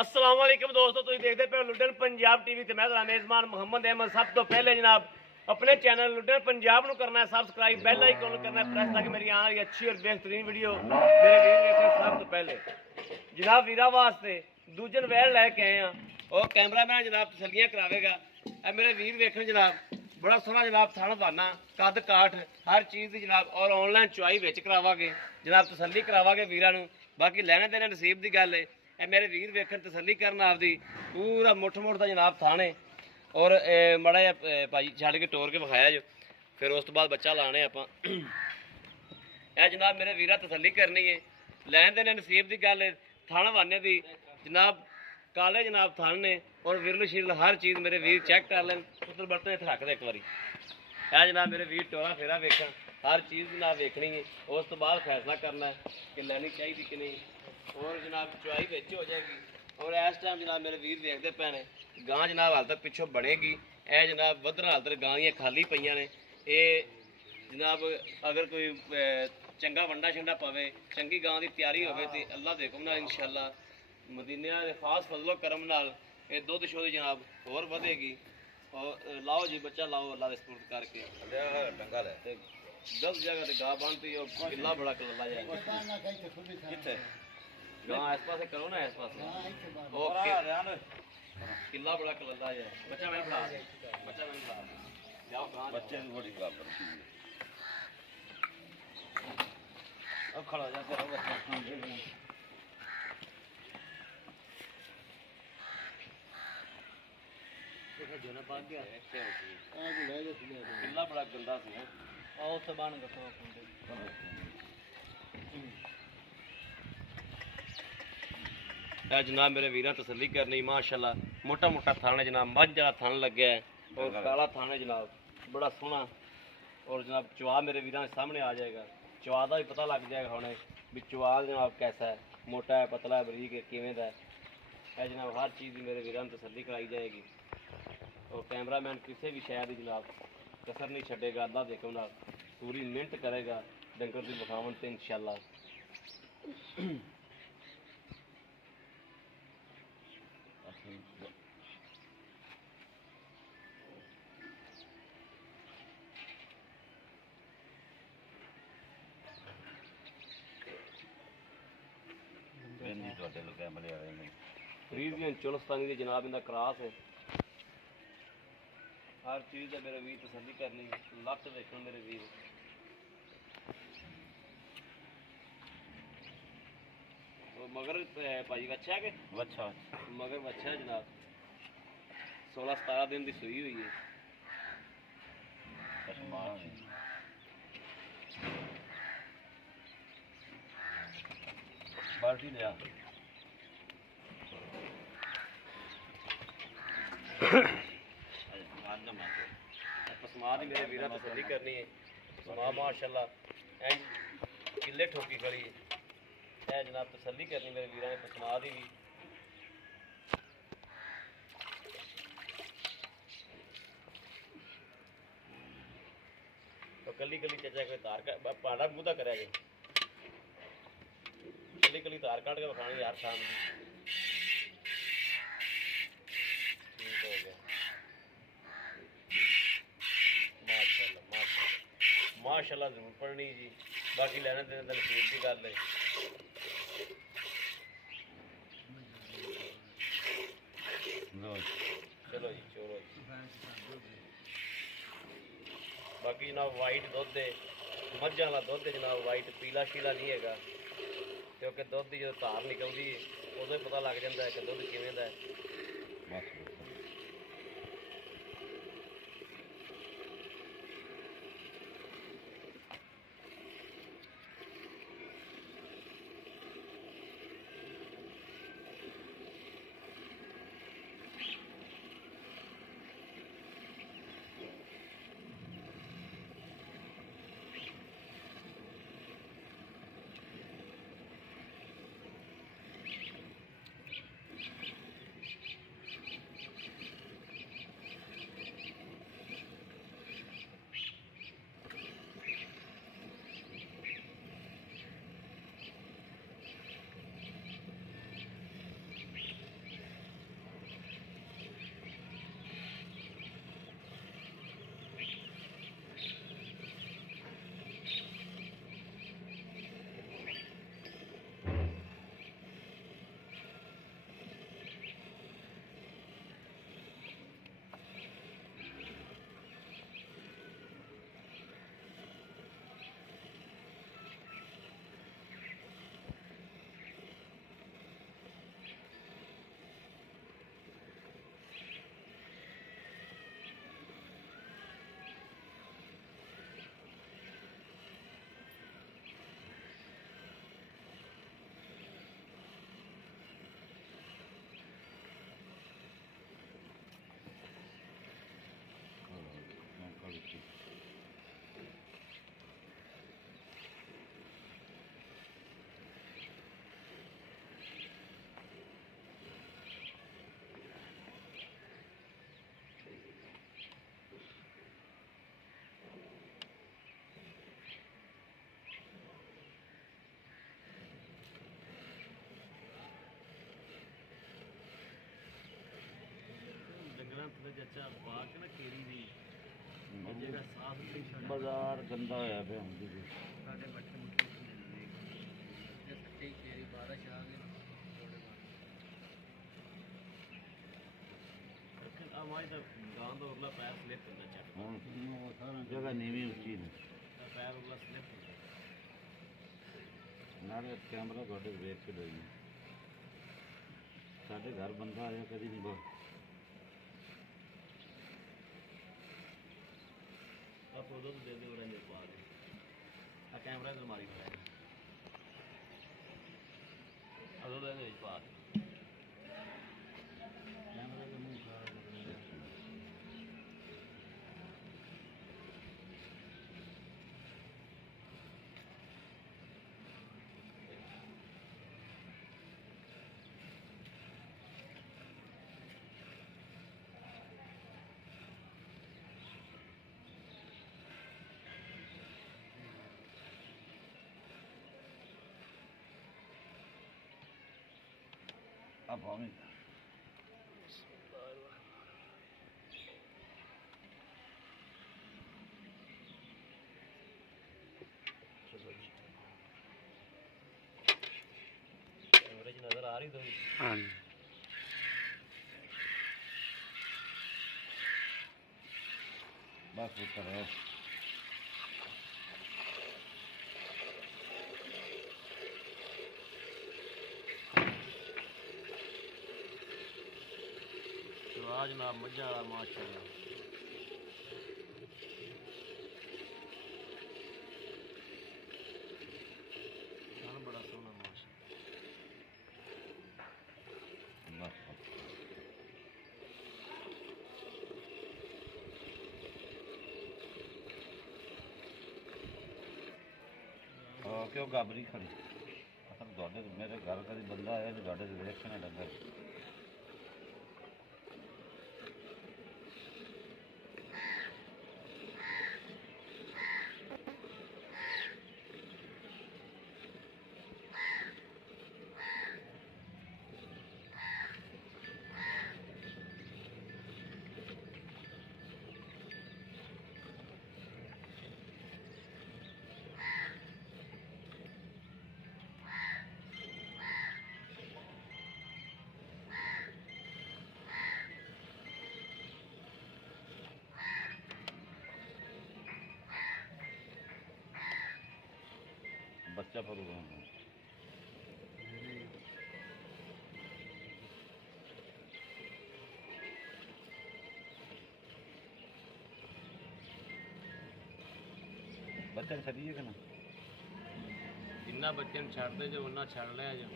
अस्सलाम वालेकुम दोस्तों, तुम देखते पे लुटन पंजाब टीवी ते मैं मेज़बान मोहम्मद अहमद। सब तो पहले जनाब अपने चैनल लुटन पंजाब को करना है सब्सक्राइब, बेल आइकन करना है प्रेस, ताकि मेरी आने वाली अच्छी और बेहतरीन वीडियो मेरे वीर देखें सब तो पहले। जनाब वीरा वास्ते दूजन वैल लैके आए हैं और कैमरामैन जनाब तसलियाँ करावेगा। मेरे वीर वेखन जनाब बड़ा सोहना जनाब थाना बाना कद काठ हर चीज़ की जनाब, और ऑनलाइन चुआई बिच करावांगे जनाब, तसली करावांगे वीरां नूं। बाकी लैने देने नसीब की गल है। मेरे वीर वेखन तसली करना आपदी पूरा मुठ मुठ का जनाब थाने, और माड़ा जिहा भाई छड़ के टोर के विखाया जो, फिर उस तो बाद बच्चा लाने आप जनाब। मेरे वीरा तसली करनी है, लैन देने नसीब की गल है। थाना वाने की जनाब काले जनाब थान ने, और विरल शिरल हर चीज़ मेरे वीर चेक कर लें। पुत्र बर्तन इतने रख दे एक बारी है जनाब। मेरे वीर टोरा फेरा वेखा हर चीज़ जनाब वेखनी है, उस तो बाद फैसला करना है कि लैनी चाहिए कि नहीं, और जनाब चुआई बिच हो जाएगी। और इस टाइम जनाब मेरे वीर देखते पे ने गां जनाब हाल तक पिछों बनेगी। यह जनाब वधर हाल तक गां दियां खाली पईयां ने। ये जनाब अगर कोई चंगा वंडा शंडा पवे, चंगी गां की तैयारी हो तो अल्लाह दे हुक्म नाल इंशाअल्लाह मदीने के खास फजलो करम नाल ये दुध शोध जनाब होर वधेगी। और लाओ जी बच्चा लाओ अल्लाह दे सुपुर्द करके। दस जगह ते गां बनती किला बड़ा कल्ला जाए किथे गां इस पासे करो ना, इस पासे ओके किला बड़ा कल्ला जाए। बच्चा मैं फड़ा दे, बच्चा मैं फड़ा दे जाओ गां बच्चे की बड़ी गल अब खड़ा जा तेरा बच्चा जोना पा गया किला बड़ा गंदा सी है। आओ तो बन गया जनाब। मेरे वीर तसली करनी माशाल्लाह मोटा मोटा थाना जनाब, मझ वाला थान लगे है और काला थाना जनाब बड़ा सोहना। और जनाब चुआ मेरे वीर के सामने आ जाएगा, चुआ का भी पता लग जाएगा हमने भी चुआ जनाब कैसा है, मोटा है पतला है बरीक है किवें दा है जनाब। हर चीज़ की मेरे वीर तसली कराई जाएगी। और कैमरामैन किसी भी शहर की जनाब कसर नहीं छड़ेगा, अल्लाह दे हुक्म नाल पूरी मेहनत करेगा डंगर की बखावन से इंशाअल्लाह। फ्रीजियन चुलस्तानी की जनाब इनका क्रास है। हर चीज़ है मेरे वीर तसली करनी, लत देखो मेरे वीर। मगर भाई बच्चा है कि बच्चा मगर बच्चा है जनाब, 16-17 दिन की सूई हुई है। बाल्टी लिया पसमा की मेरे वीर तसली करनी है। पसमा माशाल्लाह किले ठोकी खड़ी है जनाब, तसली करनी मेरे वीर ने पसमा की भी। तो कली कली चाचा कोई धार पाड़ा मुँह करे कली कली धार काट के विखानी यार शाम की। ठीक हो गया माशाल्लाह माशाल्लाह माशाल्लाह जरूर पढ़नी जी। बाकी लेने देने का नसीब की गल है। चलो जी चलो जी। बाकी जनाब वाइट दुध है, मझां वाला दुध है जनाब, वाइट पीला शीला नहीं है, क्योंकि दुध की जो धार निकलती है उदों ही पता लग जाता है कि दुध किवें दा है। ਚਾਚਾ ਪਾ ਕੇ ਨਾ ਖੇਰੀ ਦੀ ਜਗ੍ਹਾ ਸਾਫ ਨਹੀਂ ਛੱਡ ਬਾਜ਼ਾਰ ਗੰਦਾ ਹੋਇਆ ਪਿਆ ਹੁੰਦੀ ਜੀ ਸਾਡੇ ਬੱਠੇ ਮੁੱਠੇ ਮਿਲਦੇ ਜੇ ਸੱਚੀ ਖੇਰੀ ਬਾਰਿਸ਼ ਆ ਗਈ ਆਵਾਜ਼ ਦਾ ਗਾਂ ਦਾ ਉਰਲਾ ਪੈਰ ਸਲਿਪ ਹੁੰਦਾ ਚੱਕ ਹੁਣ ਉਹ ਸਾਰਾ ਜਗ੍ਹਾ ਨੀਵੀਂ ਉੱਚੀ ਨੇ ਪੈਰ ਉਰਲਾ ਸਲਿਪ ਹੁੰਦਾ ਨਾਲੇ ਕੈਮਰਾ ਤੁਹਾਡੇ ਵੇਖ ਕੇ ਲਈ ਸਾਡੇ ਘਰ ਬੰਦਾ ਆਇਆ ਕਦੀ ਨਹੀਂ ਬੋਲ आप उधर दे दे और अंदर पा दे आ कैमरा इधर मारी पड़ा है उधर दे दे पा दे कैमरा का मुंह खराब हो गया अब हमें कैमरे च नजर आ रही तो हाँ बस उतर है आज ना मजा आ माशाल्लाह बड़ा सोना माशाल्लाह क्यों गाबरी खड़ी असल ਤੁਹਾਡੇ मेरे घर का बंदा आया तो ਤੁਹਾਡੇ रिएक्शन है डंगर बच्चा पर बच्चा छड़िए कि ना जिन्ना बच्चे छड़ते जो उन्ना छड़ लिया जो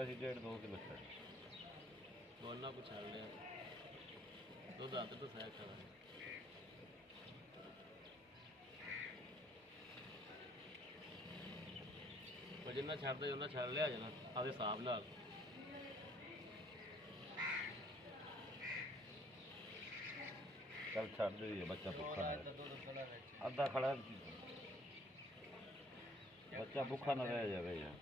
अभी 1.5-2 किलो छड़ तो उन्ना को छड़ लिया तो दाते तो सह खड़ा है जिन्ना छड़ते उन्ना छड़ लिया जाना आपके हिसाब नाल चल छड़ दे बच्चा भूखा अद्धा खड़ा बच्चा भूखा न रह जाए यार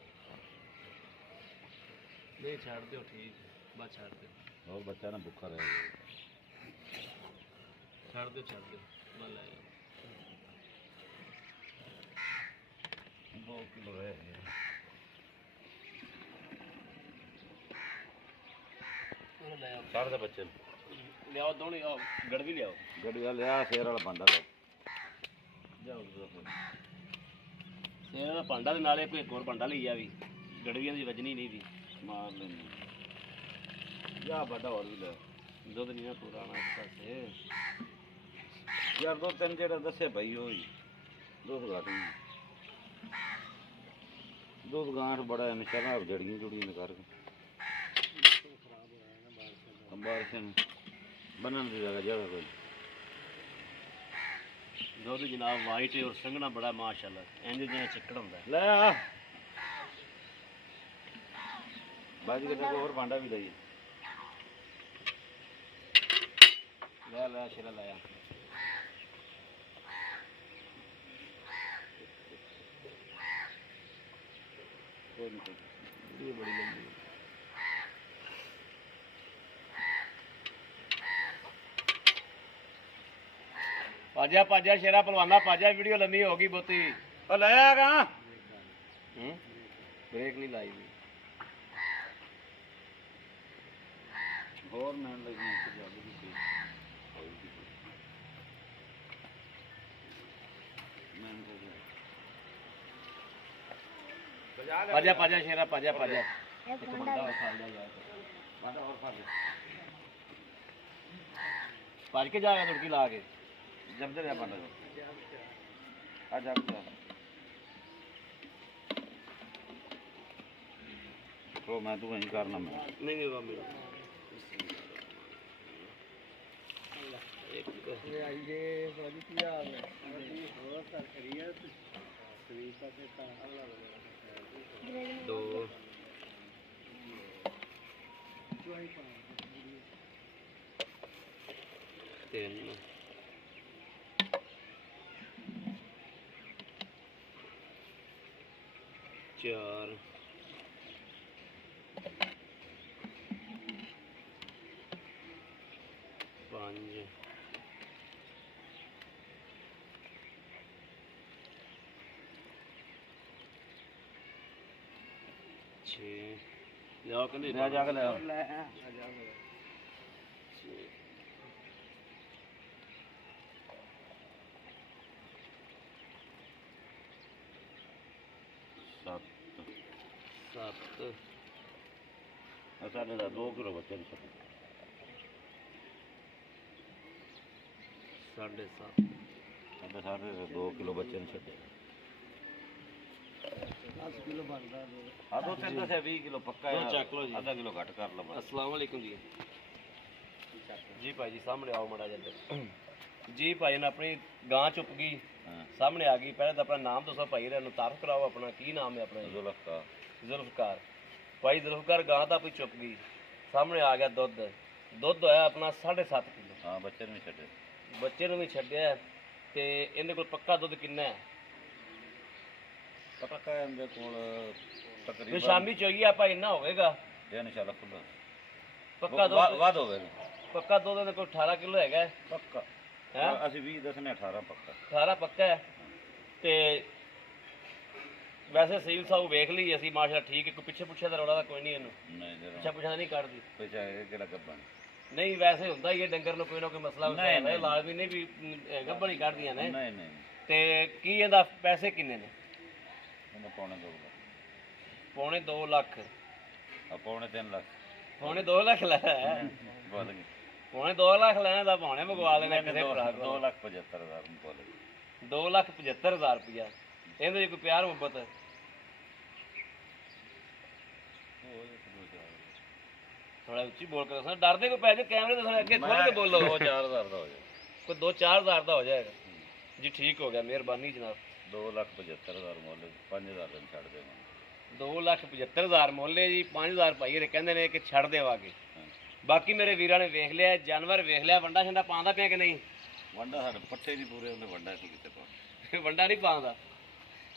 नहीं छड़ दो ठीक है बस छड़ दो और बच्चा ना भूखा रह जाए छड़ दो बस 2 किलो रह गया छड़ दे बच्चे लियाओ दोनों आओ गड़वी लियाओ गड़िया लिया शेर वाला भांडा ले जाओ शेर वाला भांडा ते नाले कोई एक और भांडा ले आ भी गड़वियां दी वजनी नहीं थी मार लेनी या बड़ा और भी ले दुध नहीं ना पूरा आना इस पासे यार 2-3 जेड़ा दसे भाई होई दूध घाट दूध गांठ बड़ा है निशाना जड़ियां जुड़ियां कर बारिश बनन दी जगह जगह कोई दुध जनाब वाइट है और संघना बड़ा माशाल्लाह इंज जिहा चिक्कड़ हुंदा है ले आ बाजी के और भांडा भी दई ले ले शिरा लाया कोई नहीं ये बड़ी लंबी ਪਾਜਾ ਪਾਜਾ ਸ਼ੇਰਾ ਪਹਿਲਵਾਨਾ ਪਾਜਾ, ਵੀਡੀਓ ਲੰਮੀ ਹੋ ਗਈ ਬਹੁਤੀ। ਉਹ ਲੈ ਆਗਾ ਬ੍ਰੇਕ ਨਹੀਂ ਲਾਈ ਵੀ। ਹੋਰ ਮੈਂ ਲੱਗਣਾ ਕਿ ਜਾਬ ਦੀ ਕੋਈ ਮੈਂ ਪਾਜਾ ਪਾਜਾ ਸ਼ੇਰਾ ਪਾਜਾ ਪਾਜਾ। ਇੱਕ ਬੰਦਾ ਫੜ ਲਿਆ ਯਾਰ, ਬੰਦਾ ਹੋਰ ਫੜ ਲਿਆ, ਭੱਜ ਕੇ ਜਾਏਗਾ ਦੁੜਕੀ ਲਾ ਕੇ। ਜਬ ਦੇ ਬੰਦਾ ਆ ਜਾ ਕੇ ਉਹ ਮੈਂ ਤੂੰ ਨਹੀਂ ਕਰਨਾ ਮੈਂ ਨਹੀਂ ਨਹੀਂ ਬਾਬੇ ਇੱਕ ਆਈਏ ਬਾਜੀ ਕੀ ਹਾਲ ਹੈ ਹੋਰ ਤਾਂ ਕਰੀਏ ਸਰੀਰ ਤਾਂ ਤੇ ਤਾਂ ਦੋ ਤਿੰਨ ਚਾਰ ਪੰਜ ਛੇ ਲਿਆਓ ਕਹਿੰਦੇ ਲੈ ਜਾ ਕੇ ਲੈ ਆਓ। ਲੈ ਆ ਜਾ ਸੱਤ ਸੱਤ ਸਾਡੇ ਦਾ 2 ਕਿਲੋ ਬੱਚੇ ਨੂੰ ਛੱਡ ਸਾਢੇ ਸੱਤ ਸਾਡੇ 2 ਕਿਲੋ ਬੱਚੇ ਨੂੰ ਛੱਡੇ 10 ਕਿਲੋ ਬਣਦਾ ਦੋ ਆ ਦੋ ਤਿੰਨ ਦੱਸਿਆ 20 ਕਿਲੋ ਪੱਕਾ ਦੋ ਹੈ, ਚੱਕ ਲਓ ਜੀ। ਅੱਧਾ ਕਿਲੋ ਘੱਟ ਕਰ ਲਵਾਂ। अस्सलाम वालेकुम जी जी भाई जी सामने आओ मड़ा जल्दी जी भाई ने अपनी गां चुप गई ਹਾਂ सामने आ गई पहले तो अपना नाम दसो भाई रे तारफ कराओ अपना की नाम है अपना ਜ਼ੁਲਫਕਾਰ जुल्फकार भाई जुल्फकार गां तो अपनी चुप गई सामने आ गया दुध दुध होया अपना 7.5 किलो ਹਾਂ ਬੱਚੇ ਨੂੰ ਛੱਡੇ बच्चे ਨੂੰ भी छड्या ते इहदे कोल पक्का दुध किन्ना है ਪਤਾ ਕਾ ਇਹਦੇ ਕੋਲ ते ਤਕਰੀਬਨ शामी चोइए आपा इन्ना होवेगा ਇਹ ਇਨਸ਼ਾਅੱਲਾ ਖੁੱਲਾ पक्का दुध ਵੱਧ ਹੋਵੇਗਾ पक्का दुध इहदे कोल 18 किलो हैगा ਪੱਕਾ है ਅਸੀਂ 20 ਦੱਸਨੇ 18 ਪੱਕਾ 18 ਪੱਕਾ ਹੈ ਤੇ ਵੈਸੇ ਸੀਲ ਸਾਊ ਵੇਖ ਲਈ ਅਸੀਂ ਮਾਸ਼ਾਅੱਲਾ ਠੀਕ ਹੈ, ਕੋਈ ਪਿੱਛੇ ਪੁੱਛੇ ਦਾ ਰੌਲਾ ਤਾਂ ਕੋਈ ਨਹੀਂ ਇਹਨੂੰ ਨਹੀਂ ਪਿੱਛਾ ਜਰਾ ਪੁੱਛਾ ਨਹੀਂ ਕੱਢਦੀ ਪਿਛਾ ਇਹ ਕਿਹੜਾ ਗੱਬਾ ਨਹੀਂ ਵੈਸੇ ਹੁੰਦਾ ਹੀ ਹੈ ਡੰਗਰ ਨੂੰ ਕੋਈ ਨਾ ਕੋਈ ਮਸਲਾ ਹੁੰਦਾ ਨਹੀਂ, ਹੈ ਨਹੀਂ। ਲਾਜ਼ਮੀ ਨਹੀਂ ਵੀ ਗੱਭਣ ਹੀ ਕੱਢਦੀਆਂ ਨੇ ਨਹੀਂ ਨਹੀਂ ਤੇ ਕੀ ਇਹਦਾ ਪੈਸੇ ਕਿੰਨੇ ਨੇ ਇਹਨੇ ਪੌਣੇ 2 ਪੌਣੇ 2 ਲੱਖ ਆ ਪੌਣੇ 3 ਲੱਖ ਪੌਣੇ 2 ਲੱਖ ਲੈ ਬੋਲ ਗਏ ਪੌਣੇ 2 ਲੱਖ ਲੈਣਾ ਤਾਂ ਪੌਣੇ ਮੰਗਵਾ ਲੈਣਾ ਕਿਸੇ ਭਰਾ 2 ਕੋਲ ਲੱਖ 75,000 ਨੂੰ ਬੋਲ ਗਏ 2,75,000 ਰੁਪਇਆ ਇਹਦੇ 'ਚ ਕੋਈ ਪਿਆਰ ਮੁਹੱਬਤ ਹੈ ਥੋੜਾ ਉੱਚੀ ਬੋਲ ਕੇ ਦੱਸਣਾ ਡਰਦੇ ਕੋਈ ਪੈ ਜਾ ਕੈਮਰੇ ਦੇ ਥੋੜਾ ਅੱਗੇ ਖੋਲ ਕੇ ਬੋਲੋ 2-4,000 ਦਾ ਹੋ ਜਾਏ ਕੋਈ 2-4,000 ਦਾ ਹੋ ਜਾਏਗਾ ਜੀ ਠੀਕ ਹੋ ਗਿਆ ਮਿਹਰਬਾਨੀ ਜਨਾਬ 2,75,000 ਮੁੱਲ 5,000 ਦਿਨ ਛੱਡ ਦੇਵਾਂਗੇ 2,75,000 ਮੁੱਲੇ ਜੀ 5,000 ਭਾਈ ਇਹ ਕਹਿੰਦੇ ਨੇ ਕਿ ਛੱਡ ਦੇਵਾਂਗੇ ਬਾਕੀ ਮੇਰੇ ਵੀਰਾਂ ਨੇ ਵੇਖ ਲਿਆ ਜਾਨਵਰ ਵੇਖ ਲਿਆ ਵੰਡਾ ਛੰਡਾ ਪਾਉਂਦਾ ਪਿਆ ਕਿ ਨਹੀਂ ਵੰਡਾ ਸਾਡੇ ਪੱਠੇ ਨਹੀਂ ਪੂਰੇ ਉਹਨੇ ਵੰਡਾ ਕੀ ਕਿਤੇ ਪਾ ਵੰਡਾ ਨਹੀਂ ਪਾਉਂਦਾ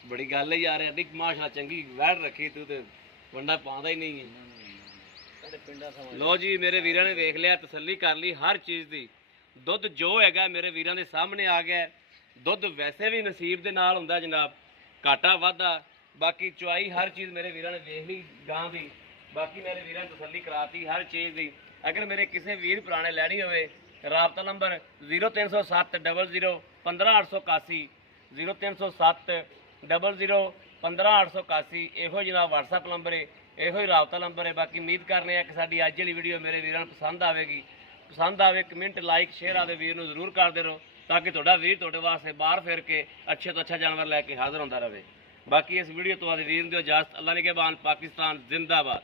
ਬੜੀ ਗੱਲ ਹੈ ਯਾਰ ਐਡੀ ਮਾਸ਼ਾ ਚੰਗੀ ਵੈੜ ਰੱਖੀ ਤੂੰ ਤੇ ਵੰਡਾ ਪਾਉਂਦਾ ਹੀ ਨਹੀਂ ਹੈ ਸਾਡੇ ਪਿੰਡਾਂ ਸਮਝ ਲੋ ਜੀ ਮੇਰੇ ਵੀਰਾਂ ਨੇ ਵੇਖ ਲਿਆ ਤਸੱਲੀ ਕਰ ਲਈ ਹਰ ਚੀਜ਼ ਦੀ ਦੁੱਧ ਜੋ ਹੈਗਾ ਮੇਰੇ ਵੀਰਾਂ ਦੇ ਸਾਹਮਣੇ ਆ ਗਿਆ ਦੁੱਧ ਵੈਸੇ ਵੀ ਨਸੀਬ ਦੇ ਨਾਲ ਹੁੰਦਾ ਜਨਾਬ ਘਾਟਾ ਵਾਧਾ ਬਾਕੀ ਚੁਆਈ ਹਰ ਚੀਜ਼ ਮੇਰੇ ਵੀਰਾਂ ਨੇ ਵੇਖ ਲਈ ਗਾਂ ਦੀ ਬਾਕੀ ਮੇਰੇ ਵੀਰਾਂ ਨੇ ਤਸੱਲੀ ਕਰਾਤੀ ਹਰ ਚੀਜ਼ ਦੀ ਅਗਰ ਮੇਰੇ ਕਿਸੇ ਵੀਰ ਪੁਰਾਣੇ ਲੈਣੀ ਹੋਵੇ ਰਾਬਤਾ ਨੰਬਰ 0307 00 15881 0307 00 15881 ਇਹੋ ਜਨਾਬ WhatsApp ਨੰਬਰ ਹੈ ਇਹੋ ਹੀ ਰਾਬਤਾ ਨੰਬਰ ਹੈ ਬਾਕੀ ਉਮੀਦ ਕਰਨੇ ਆ ਕਿ ਸਾਡੀ ਅੱਜ ਵਾਲੀ ਵੀਡੀਓ ਮੇਰੇ ਵੀਰਾਂ ਨੂੰ ਪਸੰਦ ਆਵੇਗੀ ਪਸੰਦ ਆਵੇ ਕਮੈਂਟ ਲਾਈਕ ਸ਼ੇਅਰ ਆਦੇ ਵੀਰ ਨੂੰ ਜ਼ਰੂਰ ਕਰਦੇ ਰਹੋ ਤਾਂ ਕਿ ਤੁਹਾਡਾ ਵੀਰ ਤੁਹਾਡੇ ਵਾਸਤੇ ਬਾਹਰ ਫਿਰ ਕੇ ਅੱਛੇ ਤੋਂ ਅੱਛਾ ਜਾਨਵਰ ਲੈ ਕੇ ਹਾਜ਼ਰ ਹੁੰਦਾ ਰਹੇ ਬਾਕੀ ਇਸ ਵੀਡੀਓ ਤੋਂ ਬਾਅਦ ਵੀਰ ਨੂੰ ਦਿਓ ਇਜਾਜ਼ਤ ਅੱਲਾ ਨਿਗਹਿਬਾਨ ਪਾਕਿਸਤਾਨ ਜ਼ਿੰਦਾਬਾਦ